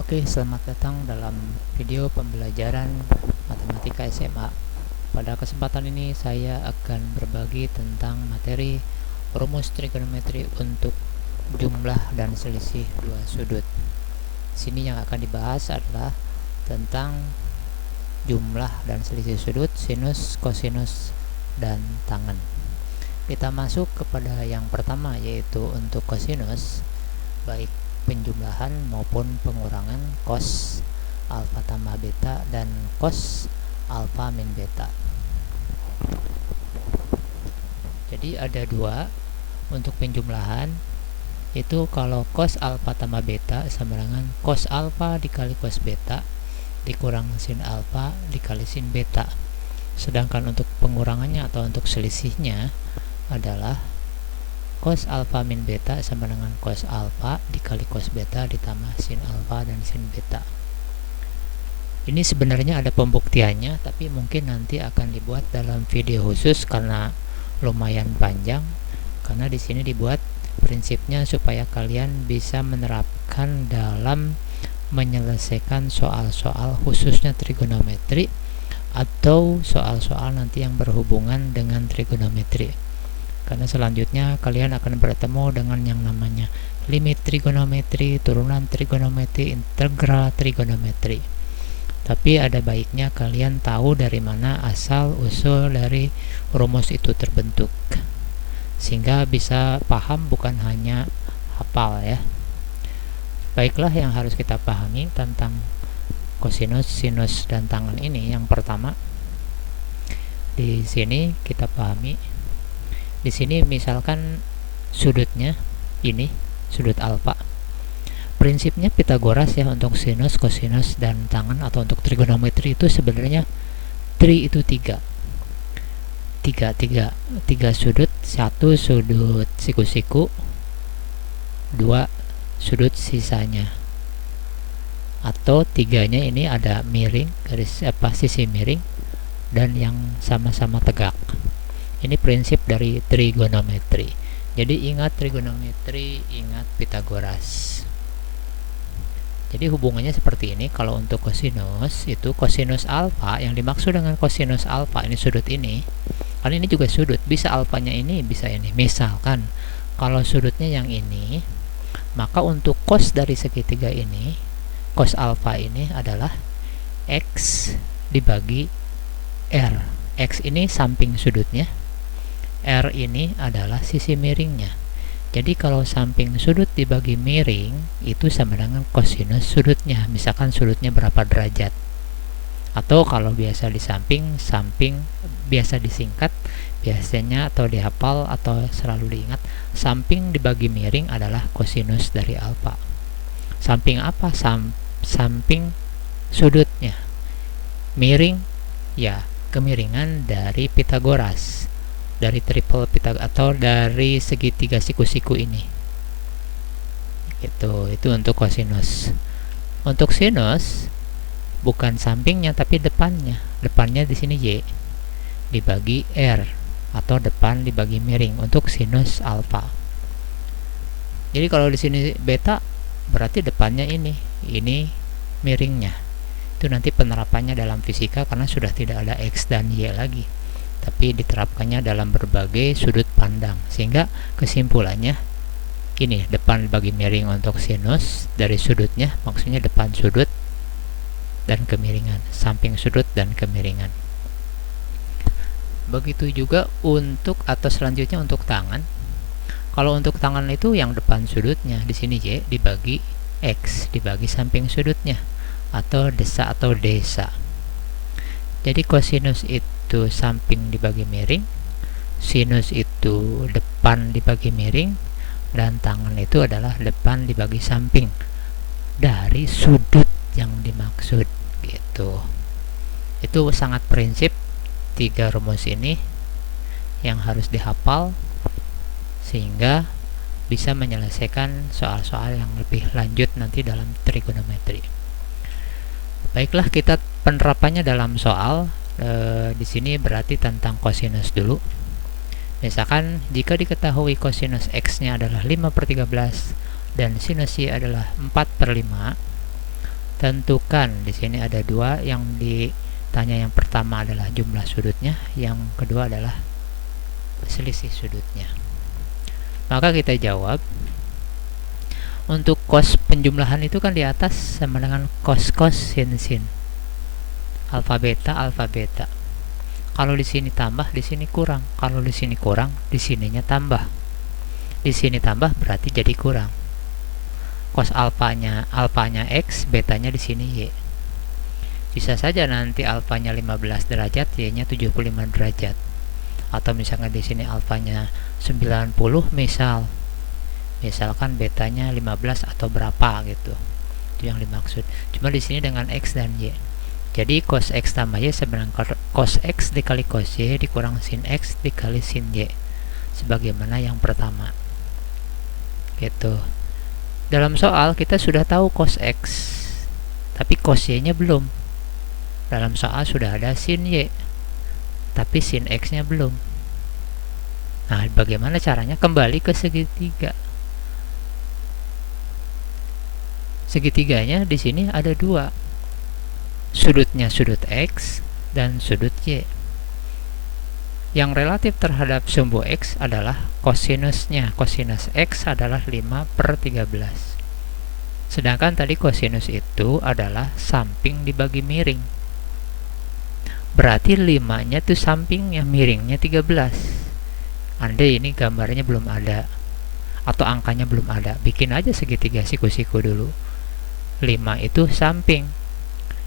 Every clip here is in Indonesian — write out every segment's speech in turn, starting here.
Oke, selamat datang dalam video pembelajaran Matematika SMA. Pada kesempatan ini saya akan berbagi tentang materi rumus trigonometri untuk jumlah dan selisih dua sudut. Sini yang akan dibahas adalah tentang jumlah dan selisih sudut, sinus, kosinus, dan tangen. Kita masuk kepada yang pertama, yaitu untuk kosinus, baik penjumlahan maupun pengurangan cos alfa tambah beta dan cos alfa min beta. Jadi ada dua untuk penjumlahan, itu kalau cos alfa tambah beta sama dengan cos alfa dikali cos beta dikurang sin alfa dikali sin beta. Sedangkan untuk pengurangannya atau untuk selisihnya adalah cos alfa min beta sama dengan cos alfa dikali cos beta ditambah sin alfa dan sin beta. Ini sebenarnya ada pembuktiannya, tapi mungkin nanti akan dibuat dalam video khusus karena lumayan panjang. Karena di sini dibuat prinsipnya supaya kalian bisa menerapkan dalam menyelesaikan soal-soal khususnya trigonometri atau soal-soal nanti yang berhubungan dengan trigonometri. Karena selanjutnya kalian akan bertemu dengan yang namanya limit trigonometri, turunan trigonometri, integral trigonometri. Tapi ada baiknya kalian tahu dari mana asal usul dari rumus itu terbentuk, sehingga bisa paham bukan hanya hafal ya. Baiklah, yang harus kita pahami tentang kosinus, sinus, dan tangen ini, yang pertama di sini kita pahami. Di sini misalkan sudutnya ini sudut alfa. Prinsipnya Pitagoras ya untuk sinus, kosinus, dan tangen atau untuk trigonometri itu sebenarnya tri itu tiga sudut, satu sudut siku-siku, dua sudut sisanya, atau tiganya ini ada miring, garis sisi miring, dan yang sama-sama tegak. Ini prinsip dari trigonometri. Jadi ingat trigonometri, ingat Pitagoras. Jadi hubungannya seperti ini. Kalau untuk kosinus, itu kosinus alfa, yang dimaksud dengan kosinus alfa ini sudut ini. Karena ini juga sudut, bisa alfanya ini, bisa ini. Misalkan kalau sudutnya yang ini, maka untuk cos dari segitiga ini, cos alfa ini adalah x dibagi r. X ini samping sudutnya, R ini adalah sisi miringnya. Jadi kalau samping sudut dibagi miring itu sama dengan kosinus sudutnya. Misalkan sudutnya berapa derajat. Atau kalau biasa di samping biasa disingkat, biasanya atau dihafal atau selalu diingat, samping dibagi miring adalah kosinus dari alfa. Samping apa? Samping sudutnya. Miring ya kemiringan dari Pitagoras, dari triple Pitagoras atau dari segitiga siku-siku ini. Itu untuk kosinus. Untuk sinus bukan sampingnya tapi depannya. Depannya di sini y dibagi r atau depan dibagi miring untuk sinus alfa. Jadi kalau di sini beta berarti depannya ini miringnya. Itu nanti penerapannya dalam fisika karena sudah tidak ada x dan y lagi, tapi diterapkannya dalam berbagai sudut pandang, sehingga kesimpulannya ini depan bagi miring untuk sinus dari sudutnya, maksudnya depan sudut dan kemiringan, samping sudut dan kemiringan. Begitu juga untuk atau selanjutnya untuk tangan. Kalau untuk tangan itu yang depan sudutnya di sini y dibagi x dibagi samping sudutnya atau desa atau desa. Jadi kosinus itu samping dibagi miring, sinus itu depan dibagi miring, dan tangen itu adalah depan dibagi samping dari sudut yang dimaksud gitu. Itu sangat prinsip tiga rumus ini yang harus dihafal sehingga bisa menyelesaikan soal-soal yang lebih lanjut nanti dalam trigonometri. Baiklah, kita penerapannya dalam soal di sini berarti tentang kosinus dulu. Misalkan jika diketahui kosinus x-nya adalah 5/13 dan sinus y adalah 4/5, Tentukan. Di sini ada dua, yang ditanya yang pertama adalah jumlah sudutnya, yang kedua adalah selisih sudutnya. Maka kita jawab, untuk cos penjumlahan itu kan di atas sama dengan cos sin alfa beta. Kalau di sini tambah, di sini kurang. Kalau di sini kurang, di sininya tambah. Di sini tambah berarti jadi kurang. Cos alfanya X, betanya di sini Y. Bisa saja nanti alfanya 15 derajat, Y-nya 75 derajat. Atau misalnya di sini alfanya 90 misalkan betanya 15 atau berapa gitu. Itu yang dimaksud. Cuma di sini dengan X dan Y. Jadi cos X tambah Y sebenarnya cos X dikali cos Y dikurang sin X dikali sin Y, sebagaimana yang pertama. Gitu. Dalam soal kita sudah tahu cos X, tapi cos Y-nya belum. Dalam soal sudah ada sin Y, tapi sin X-nya belum. Nah, bagaimana caranya? Kembali ke segitiga. Segitiganya di sini ada dua. Sudutnya sudut X dan sudut Y. Yang relatif terhadap sumbu X adalah kosinusnya. Kosinus X adalah 5/13. Sedangkan tadi kosinus itu adalah samping dibagi miring. Berarti 5-nya itu sampingnya, miringnya 13. Andai ini gambarnya belum ada atau angkanya belum ada, bikin aja segitiga siku-siku dulu. 5 itu samping.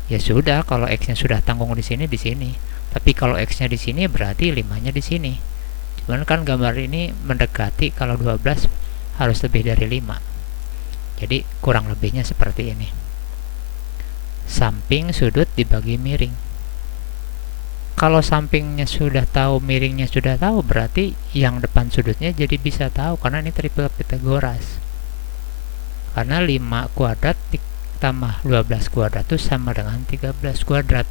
Ya sudah, kalau X-nya sudah tanggung di sini, di sini. Tapi kalau X-nya di sini berarti 5-nya di sini. Cuman kan gambar ini mendekati, kalau 12 harus lebih dari 5. Jadi kurang lebihnya seperti ini. Samping sudut dibagi miring. Kalau sampingnya sudah tahu, miringnya sudah tahu, berarti yang depan sudutnya jadi bisa tahu, karena ini triple Pythagoras. Karena 5 kuadrat ditambah 12 kuadrat itu sama dengan 13 kuadrat.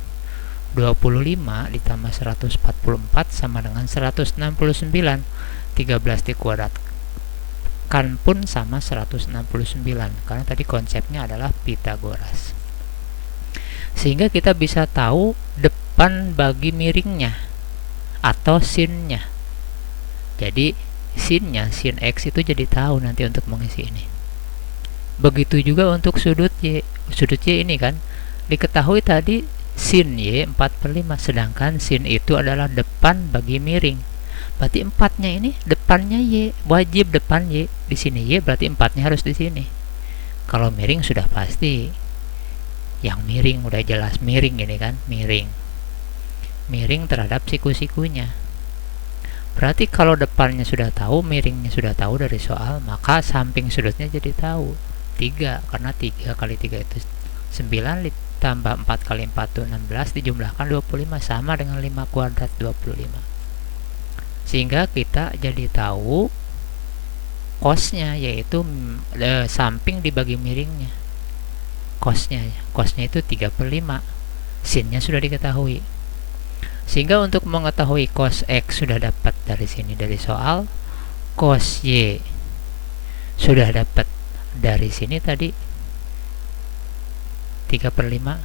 25 ditambah 144 sama dengan 169. 13 dikuadratkan pun sama 169, karena tadi konsepnya adalah Pythagoras. Sehingga kita bisa tahu depan bagi miringnya atau sinnya. Jadi sinnya, sin X itu jadi tahu nanti untuk mengisi ini. Begitu juga untuk sudut Y. Sudut Y ini kan diketahui tadi sin Y 4/5, sedangkan sin itu adalah depan bagi miring. Berarti 4-nya ini depannya Y, wajib depan Y. Di sini Y berarti 4-nya harus di sini. Kalau miring sudah pasti. Yang miring udah jelas miring ini kan, miring terhadap siku-sikunya. Berarti kalau depannya sudah tahu, miringnya sudah tahu dari soal, maka samping sudutnya jadi tahu 3, karena 3 kali 3 itu 9 ditambah 4 kali 4 itu 16 dijumlahkan 25 sama dengan 5 kuadrat 25. Sehingga kita jadi tahu cosnya, yaitu samping dibagi miringnya. Cosnya itu 3/5. Sinnya sudah diketahui. Sehingga untuk mengetahui cos X sudah dapat dari sini dari soal, cos Y sudah dapat dari sini tadi 3/5,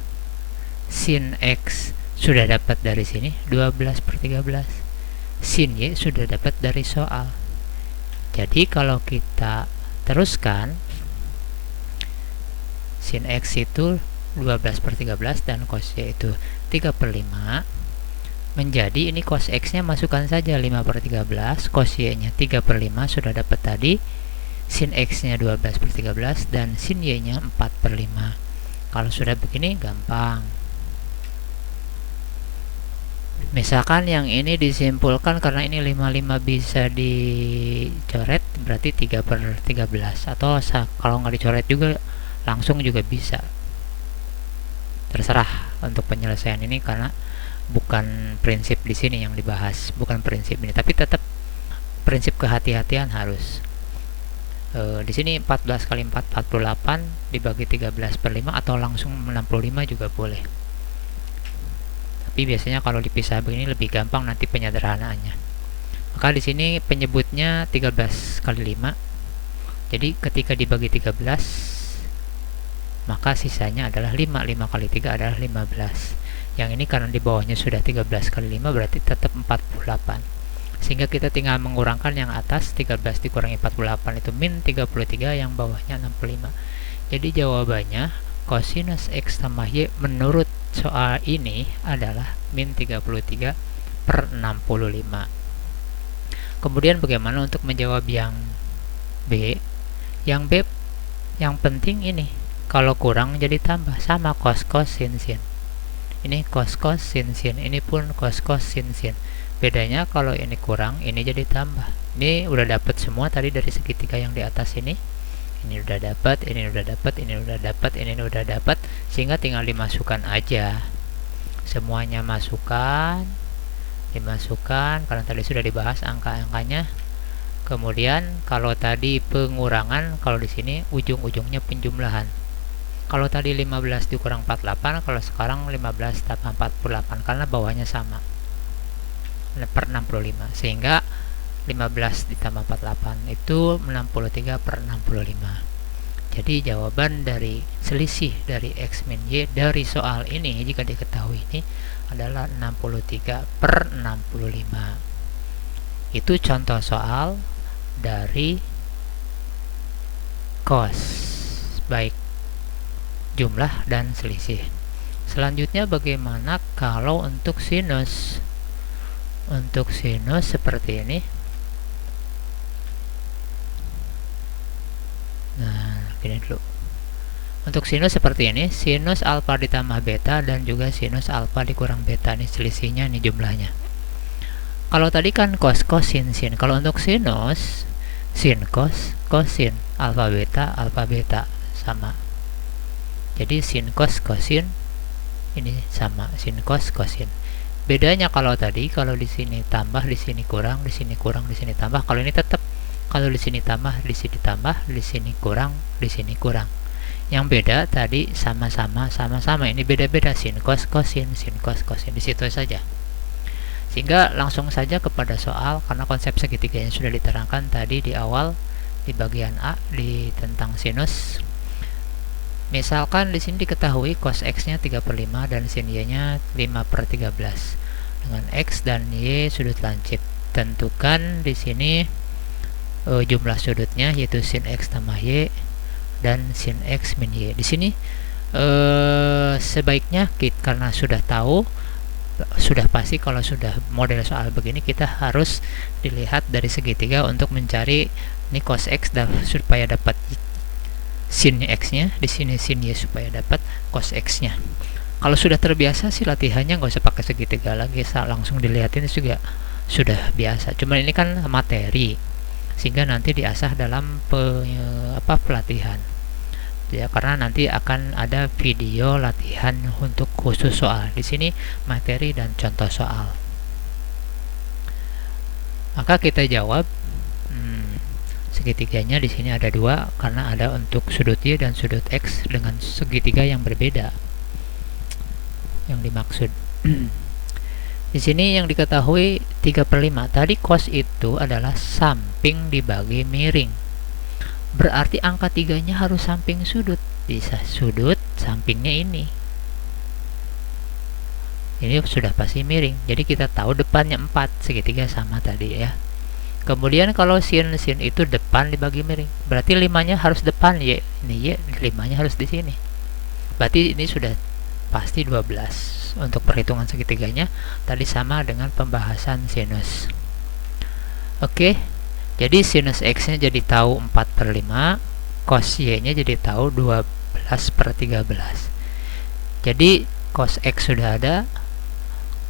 sin X sudah dapat dari sini 12/13, sin Y sudah dapat dari soal. Jadi kalau kita teruskan, sin X itu 12/13 dan cos Y itu 3/5, menjadi ini cos X nya masukkan saja 5/13, cos Y nya 3/5 sudah dapat tadi, sin X nya 12/13 dan sin Y nya 4/5. Kalau sudah begini gampang. Misalkan yang ini disimpulkan, karena ini 55 bisa dicoret, berarti 3/13, atau kalau nggak dicoret juga langsung juga bisa. Terserah untuk penyelesaian ini, karena bukan prinsip di sini yang dibahas, bukan prinsip ini, tapi tetap prinsip kehati-hatian harus. Di sini 14 kali 4 48 dibagi 13/5 atau langsung 65 juga boleh. Tapi biasanya kalau dipisah begini lebih gampang nanti penyederhanaannya. Maka di sini penyebutnya 13 kali 5. Jadi ketika dibagi 13 maka sisanya adalah 5. 5 kali 3 adalah 15. Yang ini karena di bawahnya sudah 13 kali 5 berarti tetap 48. Sehingga kita tinggal mengurangkan yang atas, 13 dikurangi 48 itu min 33, yang bawahnya 65. Jadi jawabannya kosinus X tambah Y menurut soal ini adalah min 33 per 65. Kemudian bagaimana untuk menjawab yang B? Yang B yang penting ini, kalau kurang jadi tambah, sama cos sin sin. Ini cos sin sin, ini pun cos sin sin. Bedanya kalau ini kurang, ini jadi tambah. Ini udah dapat semua tadi dari segitiga yang di atas ini. Ini udah dapat, ini udah dapat, ini udah dapat, ini udah dapat, sehingga tinggal dimasukkan aja. Semuanya dimasukkan karena tadi sudah dibahas angka-angkanya. Kemudian kalau tadi pengurangan, kalau di sini ujung-ujungnya penjumlahan. Kalau tadi 15 dikurang 48, kalau sekarang 15 tambah 48 karena bawahnya sama. Per 65, sehingga 15 ditambah 48 itu 63 per 65. Jadi jawaban dari selisih dari X min Y dari soal ini jika diketahui ini adalah 63 per 65. Itu contoh soal dari cos, baik jumlah dan selisih. Selanjutnya bagaimana kalau untuk sinus? Untuk sinus seperti ini. Nah, gini dulu. Untuk sinus seperti ini, sinus alfa ditambah beta dan juga sinus alfa dikurang beta, ini selisihnya, ini jumlahnya. Kalau tadi kan cos sin sin. Kalau untuk sinus, sin cos sin, alfa beta sama. Jadi sin cos sin ini sama, sin cos sin. Bedanya kalau tadi, kalau di sini tambah, di sini kurang, di sini kurang, di sini tambah. Kalau ini tetap, kalau di sini tambah, di sini tambah, di sini kurang, di sini kurang. Yang beda tadi sama-sama. Ini beda-beda, sin cos sin, sin cos sin. Di situ saja. Sehingga langsung saja kepada soal, karena konsep segitiganya sudah diterangkan tadi di awal di bagian A tentang sinus. Misalkan di sini diketahui cos X-nya 3/5 dan sin Y-nya 5/13. Dengan X dan Y sudut lancip. Tentukan di sini jumlah sudutnya, yaitu sin X tambah Y dan sin X min Y. Di sini sebaiknya karena sudah tahu, sudah pasti kalau sudah model soal begini kita harus dilihat dari segitiga untuk mencari ini cos X supaya dapat sin X-nya, di sini sin Y supaya dapat cos X-nya. Kalau sudah terbiasa sih latihannya nggak usah pakai segitiga lagi, langsung dilihatin juga sudah biasa. Cuman ini kan materi, sehingga nanti diasah dalam pelatihan. Ya, karena nanti akan ada video latihan untuk khusus soal. Di sini materi dan contoh soal. Maka kita jawab segitiganya di sini ada 2 karena ada untuk sudut Y dan sudut X dengan segitiga yang berbeda yang dimaksud. Di sini yang diketahui 3/5. Tadi cos itu adalah samping dibagi miring. Berarti angka 3-nya harus samping sudut. Bisa sudut sampingnya ini. Ini sudah pasti miring. Jadi kita tahu depannya 4, segitiga sama tadi ya. Kemudian kalau sin itu depan dibagi miring, berarti 5-nya harus depan Y. Ini Y, 5-nya harus di sini. Berarti ini sudah pasti 12. Untuk perhitungan segitiganya tadi sama dengan pembahasan sinus. Oke. Jadi sinus X-nya jadi tahu 4/5, cos Y-nya jadi tahu 12/13. Jadi cos X sudah ada,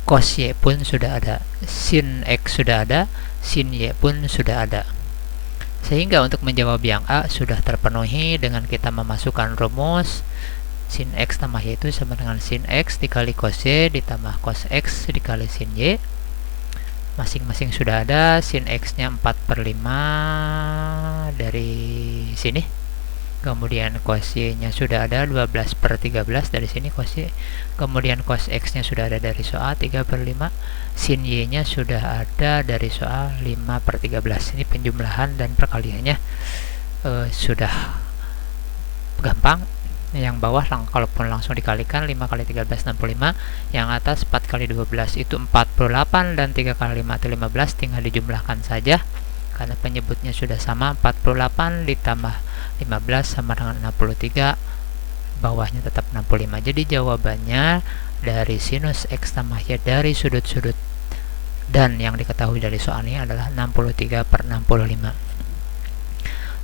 cos Y pun sudah ada, sin X sudah ada, sin Y pun sudah ada. Sehingga untuk menjawab yang A sudah terpenuhi dengan kita memasukkan rumus sin X tambah Y itu sama dengan sin X dikali cos Y ditambah cos X dikali sin Y. Masing-masing sudah ada. Sin X-nya 4/5 dari sini. Kemudian cos Y-nya sudah ada 12/13 dari sini cos Y. Kemudian cos X-nya sudah ada dari soal 3/5. Sin Y-nya sudah ada dari soal 5/13. Ini penjumlahan dan perkaliannya sudah gampang. Yang bawah kalaupun langsung dikalikan 5 kali 13 65, yang atas 4 kali 12 itu 48, dan 3 kali 5 itu 15, tinggal dijumlahkan saja karena penyebutnya sudah sama. 48 ditambah 15 sama dengan 63, bawahnya tetap 65. Jadi jawabannya dari sinus X tambah Y dari sudut-sudut dan yang diketahui dari soal ini adalah 63/65.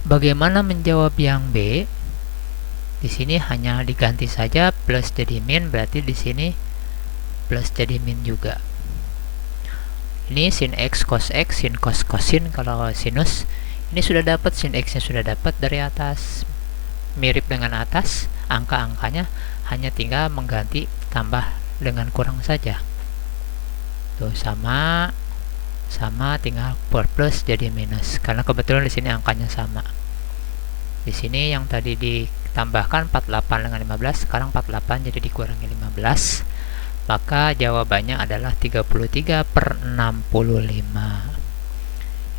Bagaimana menjawab yang B? Di sini hanya diganti saja plus jadi min, berarti di sini plus jadi min juga. Ini sin X cos X, sin cos sin. Kalau sinus ini sudah dapat, sin X nya sudah dapat dari atas, mirip dengan atas, angka-angkanya hanya tinggal mengganti tambah dengan kurang saja. Tuh sama tinggal plus jadi minus, karena kebetulan di sini angkanya sama. Di sini yang tadi ditambahkan 48 dengan 15, sekarang 48 jadi dikurangi 15, maka jawabannya adalah 33/65.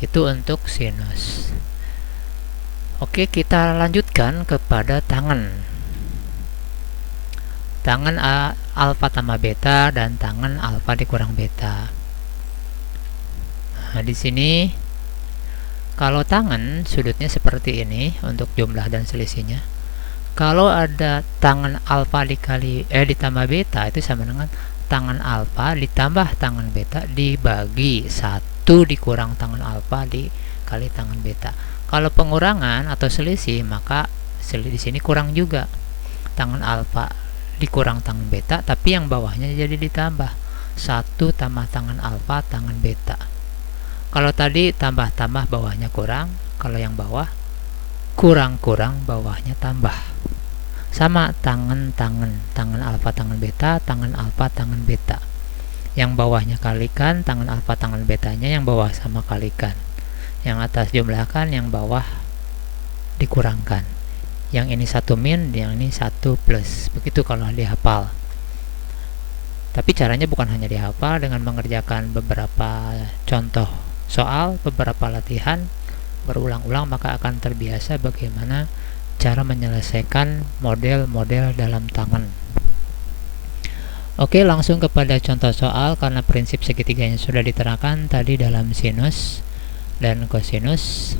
Itu untuk sinus. Oke, kita lanjutkan kepada tangen. Tangen alfa tambah beta dan tangen alfa dikurang beta. Nah, di sini kalau tangen sudutnya seperti ini untuk jumlah dan selisihnya. Kalau ada tangen alfa ditambah beta, itu sama dengan tangen alfa ditambah tangen beta dibagi 1 dikurang tangen alfa dikali tangen beta. Kalau pengurangan atau selisih, maka di sini kurang juga. Tangen alfa dikurang tangen beta, tapi yang bawahnya jadi ditambah 1 tambah tangen alfa tangen beta. Kalau tadi tambah-tambah bawahnya kurang, kalau yang bawah kurang-kurang bawahnya tambah. Sama tangen alfa tangen beta, tangen alfa tangen beta. Yang bawahnya kalikan tangen alfa tangen betanya, yang bawah sama kalikan. Yang atas jumlahkan, yang bawah dikurangkan. Yang ini 1 min, yang ini 1 plus. Begitu kalau dihafal. Tapi caranya bukan hanya dihafal, dengan mengerjakan beberapa contoh soal, beberapa latihan berulang-ulang, maka akan terbiasa bagaimana cara menyelesaikan model-model dalam tangen. Oke, langsung kepada contoh soal, karena prinsip segitiganya sudah diterangkan tadi dalam sinus dan kosinus.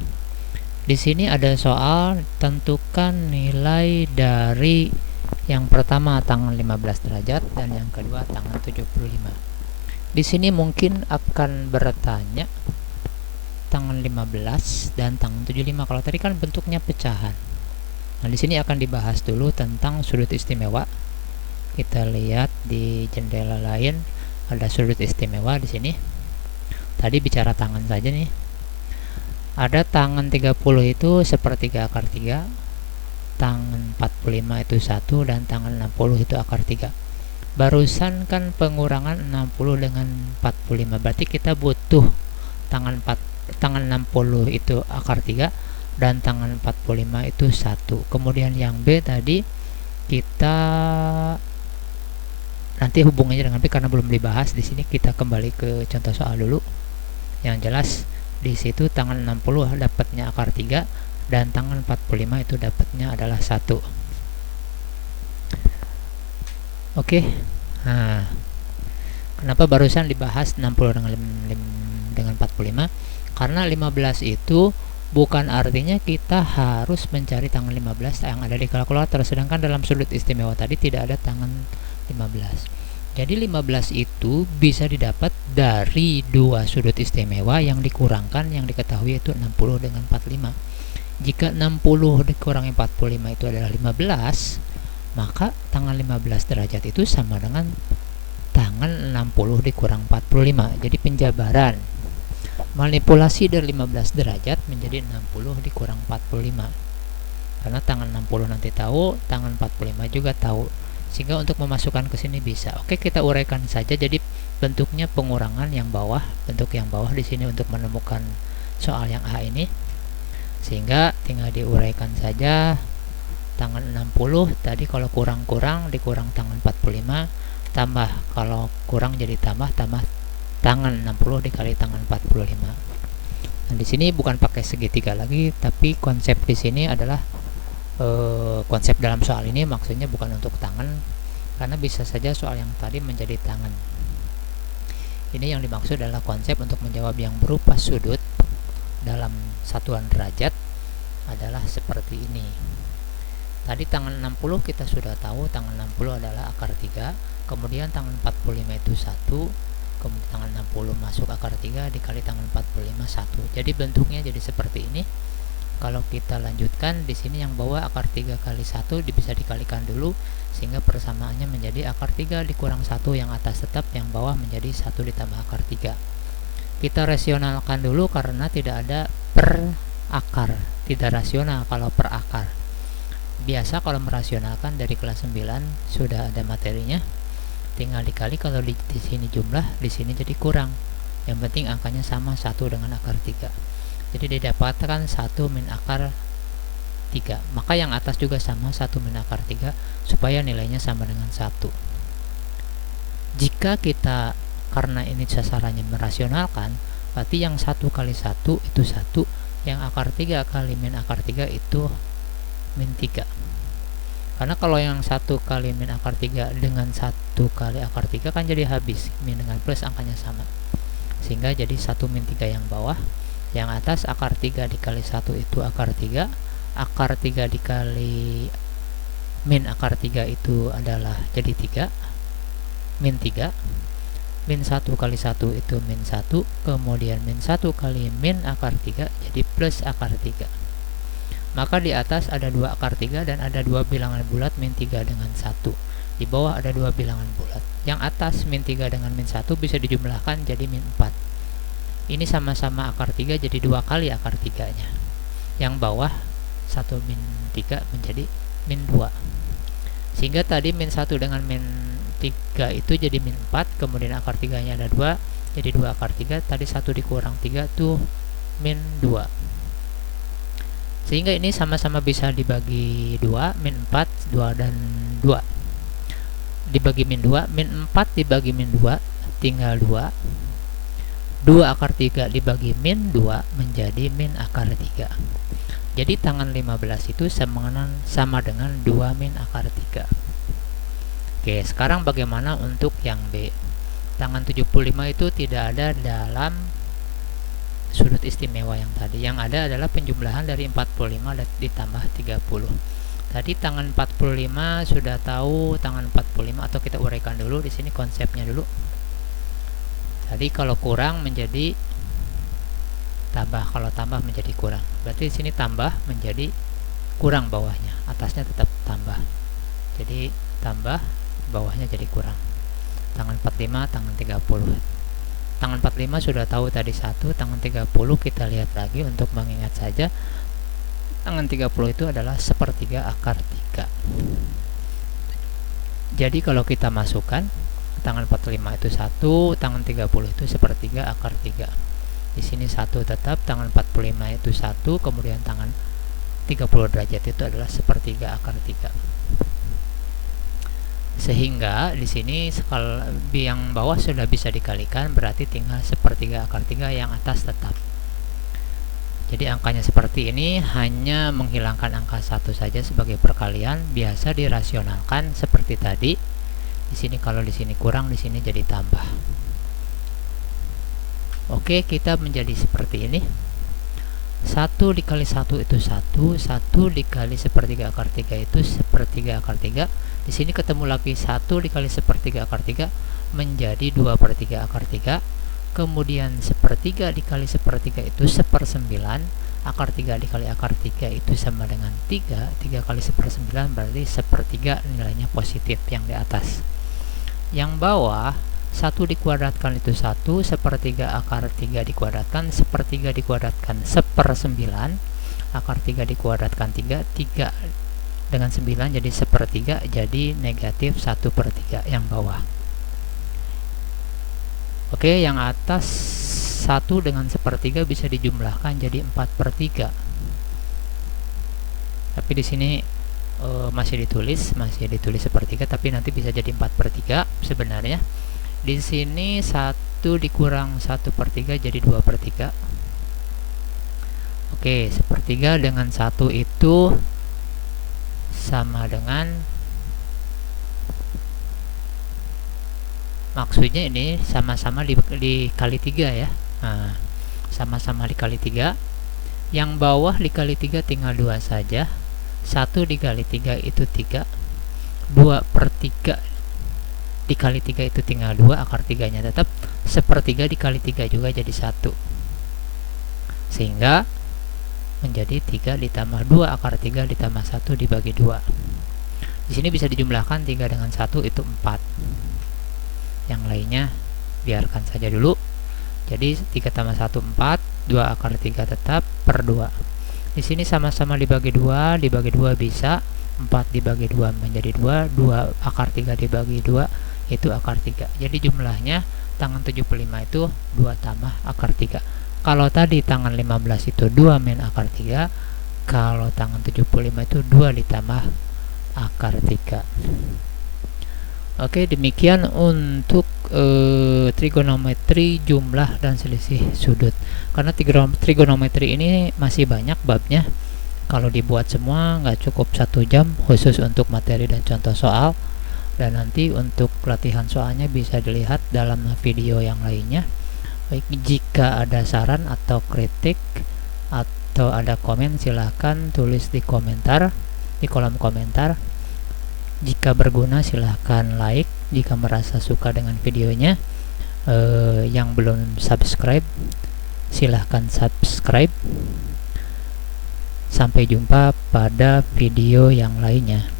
Di sini ada soal tentukan nilai dari yang pertama tangen 15 derajat dan yang kedua tangen 75. Di sini mungkin akan bertanya tangen 15 dan tangen 75. Kalau tadi kan bentuknya pecahan. Nah, di sini akan dibahas dulu tentang sudut istimewa. Kita lihat di jendela lain ada sudut istimewa di sini. Tadi bicara tangen saja nih. Ada tangen 30 itu sepertiga akar 3, tangen 45 itu 1, dan tangen 60 itu akar 3. Barusan kan pengurangan 60 dengan 45, berarti kita butuh tangen 60 itu akar 3 dan tangen 45 itu 1. Kemudian yang B tadi kita nanti hubungannya dengan B karena belum dibahas di sini. Kita kembali ke contoh soal dulu. Yang jelas di situ tangen 60 dapatnya akar 3 dan tangen 45 itu dapatnya adalah 1. Oke. Nah, kenapa barusan dibahas 60 dengan 45? Karena 15 itu bukan artinya kita harus mencari tangen 15 yang ada di kalkulator, sedangkan dalam sudut istimewa tadi tidak ada tangen 15. Jadi 15 itu bisa didapat dari dua sudut istimewa yang dikurangkan, yang diketahui itu 60 dengan 45. Jika 60 dikurangi 45 itu adalah 15, maka tangen 15 derajat itu sama dengan tangen 60 dikurang 45. Jadi penjabaran manipulasi dari 15 derajat menjadi 60 dikurang 45. Karena tangen 60 nanti tahu, tangen 45 juga tahu. Sehingga untuk memasukkan ke sini bisa. Oke, kita uraikan saja. Jadi bentuknya pengurangan yang bawah, bentuk yang bawah di sini untuk menemukan soal yang A ini. Sehingga tinggal diuraikan saja. Tangen 60 tadi kalau kurang-kurang dikurang tangen 45, tambah kalau kurang jadi tambah tangen 60 dikali tangen 45. Nah, di sini bukan pakai segitiga lagi, tapi konsep di sini adalah konsep dalam soal ini maksudnya bukan untuk tangan, karena bisa saja soal yang tadi menjadi tangan. Ini yang dimaksud adalah konsep untuk menjawab yang berupa sudut dalam satuan derajat adalah seperti ini. Tadi tangan 60 kita sudah tahu, tangan 60 adalah akar 3, kemudian tangan 45 itu 1, kemudian tangan 60 masuk akar 3 dikali tangan 45 1. Jadi bentuknya jadi seperti ini. Kalau kita lanjutkan di sini yang bawah akar 3 kali 1 bisa dikalikan dulu sehingga persamaannya menjadi akar 3 dikurang 1, yang atas tetap, yang bawah menjadi 1 ditambah akar 3. Kita rasionalkan dulu karena tidak ada per akar, tidak rasional kalau per akar. Biasa kalau merasionalkan dari kelas 9 sudah ada materinya, tinggal dikali, kalau di sini jumlah, di sini jadi kurang. Yang penting angkanya sama, 1 dengan akar 3. Jadi didapatkan 1 min akar 3. Maka yang atas juga sama, 1 min akar 3, supaya nilainya sama dengan 1. Jika kita, karena ini sasarannya merasionalkan, berarti yang 1 kali 1 itu 1, yang akar 3 kali min akar 3 itu min 3. Karena kalau yang 1 kali min akar 3 dengan 1 kali akar 3 kan jadi habis, min dengan plus angkanya sama, sehingga jadi 1 min 3 yang bawah. Yang atas akar 3 dikali 1 itu akar 3, akar 3 dikali min akar 3 itu adalah jadi 3, min 3, min 1 kali 1 itu min 1, kemudian min 1 kali min akar 3 jadi plus akar 3. Maka di atas ada 2 akar 3 dan ada 2 bilangan bulat min 3 dengan 1. Di bawah ada 2 bilangan bulat. Yang atas min 3 dengan min 1 bisa dijumlahkan jadi min 4. Ini sama-sama akar 3 jadi 2 kali akar 3-nya. Yang bawah 1 min 3 menjadi min 2. Sehingga tadi min 1 dengan min 3 itu jadi min 4, kemudian akar 3-nya ada 2, jadi 2 akar 3, tadi 1 dikurang 3 tuh min 2. Sehingga ini sama-sama bisa dibagi 2, min 4, 2 dan 2. Dibagi min 2, min 4 dibagi min 2, tinggal 2. 2 akar 3 dibagi min 2 menjadi min akar 3. Jadi tangan 15 itu sama dengan 2 min akar 3. Oke, sekarang bagaimana untuk yang B? Tangan 75 itu tidak ada dalam sudut istimewa yang tadi. Yang ada adalah penjumlahan dari 45 ditambah 30. Tadi tangan 45 sudah tahu tangan 45, atau kita uraikan dulu di sini konsepnya dulu. Tadi kalau kurang menjadi tambah, kalau tambah menjadi kurang. Berarti di sini tambah menjadi kurang bawahnya, atasnya tetap tambah. Jadi tambah, bawahnya jadi kurang. Tangan 45, tangan 30. Tangan 45 sudah tahu tadi 1, tangan 30 kita lihat lagi untuk mengingat saja. Tangan 30 itu adalah sepertiga akar 3. Jadi kalau kita masukkan, tangan 45 itu 1, tangan 30 itu sepertiga akar 3. Di sini 1 tetap, tangan 45 itu 1, kemudian tangan 30 derajat itu adalah sepertiga akar 3. Sehingga di sini yang bawah sudah bisa dikalikan, berarti tinggal sepertiga akar 3, yang atas tetap. Jadi angkanya seperti ini, hanya menghilangkan angka 1 saja sebagai perkalian, biasa dirasionalkan seperti tadi. Di sini kalau di sini kurang, di sini jadi tambah. Oke, kita menjadi seperti ini. 1 dikali 1 itu 1, 1 dikali sepertiga akar 3 itu sepertiga akar 3. Di sini ketemu lagi 1 dikali sepertiga akar 3 menjadi 2/3 akar 3. Kemudian sepertiga dikali sepertiga itu 1/9. Akar 3 dikali akar 3 itu sama dengan 3. 3 kali 1/9 berarti sepertiga, nilainya positif yang di atas. Yang bawah 1 dikuadratkan itu 1, sepertiga akar 3 dikuadratkan, sepertiga dikuadratkan 1/9, akar 3 dikuadratkan 3, 3 dengan 9 jadi sepertiga, jadi negatif 1/3 yang bawah. Oke, yang atas 1 dengan sepertiga bisa dijumlahkan jadi 4/3. Tapi di sini masih ditulis sepertiga, tapi nanti bisa jadi 4/3 sebenarnya. Di sini 1 dikurang 1/3 jadi 2/3. Oke, sepertiga dengan 1 itu sama dengan, maksudnya ini sama-sama dikali 3 ya. Nah, sama-sama dikali 3. Yang bawah dikali 3 tinggal 2 saja. 1 dikali 3 itu 3. 2/3 dikali 3 itu tinggal 2, akar 3 nya tetap. 1/3 dikali 3 juga jadi 1. Sehingga menjadi 3 ditambah 2 akar 3 ditambah 1 dibagi 2. Di sini bisa dijumlahkan 3 dengan 1 itu 4. Yang lainnya biarkan saja dulu. Jadi 3 tambah 1 4, 2 akar 3 tetap per 2. Di sini sama-sama dibagi 2, dibagi 2 bisa, 4 dibagi 2 menjadi 2, 2 akar 3 dibagi 2 itu akar 3. Jadi jumlahnya tangan 75 itu 2 tambah akar 3. Kalau tadi tangan 15 itu 2 min akar 3, kalau tangan 75 itu 2 ditambah akar 3. Oke, demikian untuk trigonometri jumlah dan selisih sudut. Karena trigonometri ini masih banyak babnya. Kalau dibuat semua nggak cukup 1 jam khusus untuk materi dan contoh soal. Dan nanti untuk latihan soalnya bisa dilihat dalam video yang lainnya. Baik, jika ada saran atau kritik atau ada komen, silahkan tulis di komentar, di kolom komentar. Jika berguna silahkan like. Jika merasa suka dengan videonya, yang belum subscribe silahkan subscribe. Sampai jumpa pada video yang lainnya.